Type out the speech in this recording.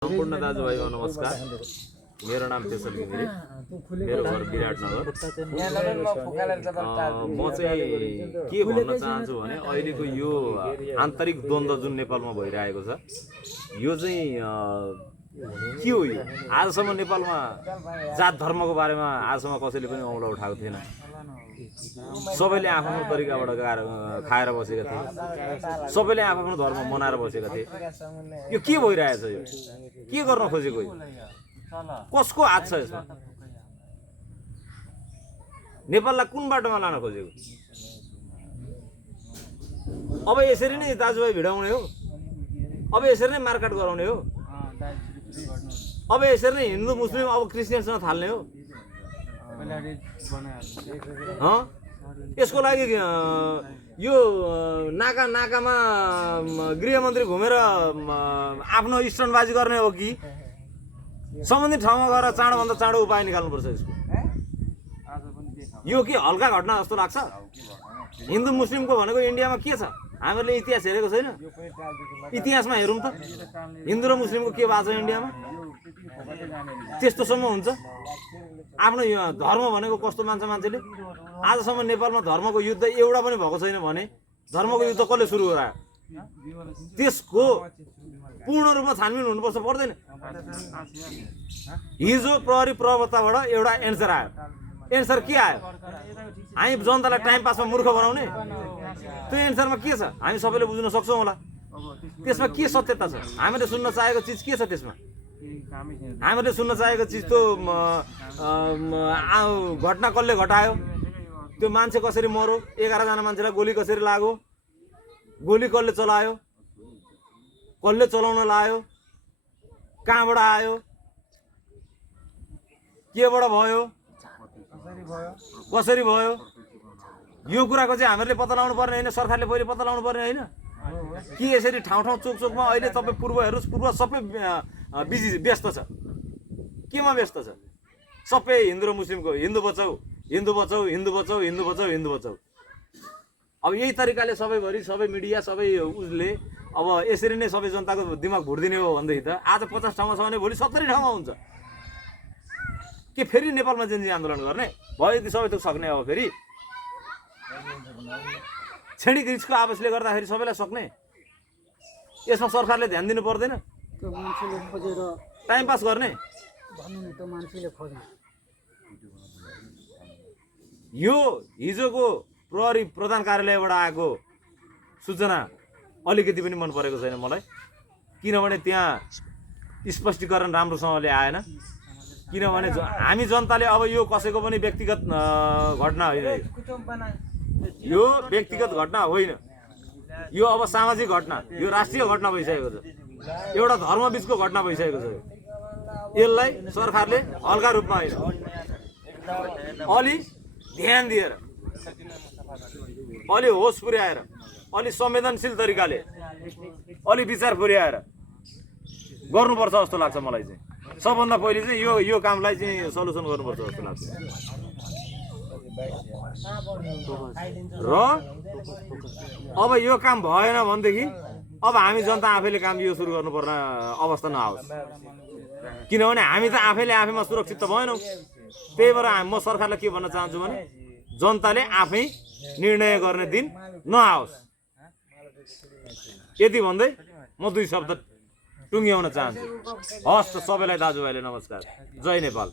सम्पूर्ण दाजुभाइमा नमस्कार। मेरो नाम पेशल घिमिरे, मेरो घर विराटनगर। म चाहिँ के भन्न चाहन्छु भने अहिलेको यो आन्तरिक द्वन्द्व जुन नेपालमा भइरहेको छ, यो चाहिँ के हो? यो आजसम्म नेपालमा जात धर्मको बारेमा आजसम्म कसैले पनि औँला उठाएको थिएन। सबैले आफ्नो तरिकाबाट खाएर बसेका थिए, सबैले आफ्नो धर्म मनाएर बसेका थिए। यो के भइरहेछ? यो के गर्न खोजेको? यो कसको हात छ यसमा? नेपाललाई कुन बाटोमा लान खोजेको? अब यसरी नै दाजुभाइ भिडाउने हो? अब यसरी नै मारकाट गराउने हो? अब यसरी नै हिन्दू मुस्लिम अब क्रिस्चियनसँग थाल्ने हो? यसको लागि यो नाकामा गृहमन्त्री घुमेर आफ्नो स्टन्टबाजी गर्ने हो कि सम्बन्धित ठाउँमा गएर चाँडोभन्दा चाँडो उपाय निकाल्नुपर्छ यसको? यो के हल्का घटना जस्तो लाग्छ? हिन्दू मुस्लिमको भनेको इन्डियामा के छ? हामीले इतिहास हेरेको छैन? इतिहासमा हेरौँ त, हिन्दू र मुस्लिमको के भएको छ इन्डियामा? त्यस्तोसम्म हुन्छ? आफ्नो धर्म भनेको कस्तो मान्छ मान्छेले? आजसम्म नेपालमा धर्मको युद्ध एउटा पनि भएको छैन भने धर्मको युद्ध कसले सुरु गरायो? त्यसको पूर्ण रूपमा छानबिन हुनुपर्छ, पर्दैन? हिजो प्रहरी प्रवक्ताबाट एउटा एन्सर आयो। एन्सर के आयो? हामी जनतालाई टाइम पासमा मूर्ख बनाउने? त्यो एन्सरमा के छ हामी सबैले बुझ्न सक्छौँ होला। त्यसमा के सत्यता छ? हामीले सुन्न चाहेको चिज के छ त्यसमा? हामीले सुन्न चाहेको चिज त घटना कसले घटायो, त्यो मान्छे कसरी मर्यो, 11 जना मान्छेलाई गोली कसरी लाग्यो, गोली कसले चलायो, कसले चलाउन लायो, कहाँबाट आयो, केबाट भयो, कसरी भयो, यो कुराको चाहिँ हामीले पत्ता लगाउनु पर्ने होइन? सरकारले पहिले पत्ता लगाउनु पर्ने होइन? कि यसरी ठाउँ ठाउँ चोक चोकमा अहिले तपाईँ पूर्व हेर्नुहोस्, पूर्व सबै व्यस्त छ। केमा व्यस्त छ? सबै हिन्दू र मुस्लिमको हिन्दू बचाऊ, हिन्दू बचाऊ, हिन्दू बचाऊ, हिन्दू बचाऊ, हिन्दू बचाऊ। अब यही तरिकाले सबैभरि सबै मिडिया सबै उसले अब यसरी नै सबै जनताको दिमाग भुटिदिने हो भनेदेखि त आज 50 ठाउँमा छ भने भोलि 70 ठाउँमा हुन्छ। के फेरि नेपालमा जेनजी आन्दोलन गर्ने भयो? यति सबै थोक सक्ने हो फेरि? छेडी रिचको आवाजले गर्दाखेरि सबैलाई सक्ने? यसमा सरकारले ध्यान दिनु पर्दैन? टाइम पास गर्ने? यो हिजोको प्रहरी प्रधान कार्यालयबाट आएको सूचना अलिकति पनि मन परेको छैन मलाई, किनभने त्यहाँ स्पष्टीकरण राम्रोसँगले आएन। किनभने हामी जनताले अब यो कसैको पनि व्यक्तिगत घटना होइन, यो व्यक्तिगत घटना होइन, यो अब सामाजिक घटना, यो राष्ट्रिय घटना भइसकेको छ, एउटा धर्म बिचको घटना भइसकेको छ। यसलाई सरकारले हल्का रूपमा होइन, अलि ध्यान दिएर, अलि होस पुर्याएर, अलि संवेदनशील तरिकाले, अलि विचार पुर्याएर गर्नुपर्छ जस्तो लाग्छ मलाई चाहिँ। सबभन्दा पहिले चाहिँ यो कामलाई चाहिँ सल्युसन गर्नुपर्छ जस्तो लाग्छ। र अब यो काम भएन भनेदेखि अब हामी जनता आफैले काम यो सुरु गर्नुपर्ने अवस्था नआओस्। किनभने हामी त आफैले आफैमा सुरक्षित त भएनौँ। त्यही भएर म सरकारलाई के भन्न चाहन्छु भने जनताले आफै निर्णय गर्ने दिन नआओस्। यति भन्दै म 2 शब्द टुङ्ग्याउन चाहन्छु। हस् त सबैलाई दाजुभाइले नमस्कार। जय नेपाल।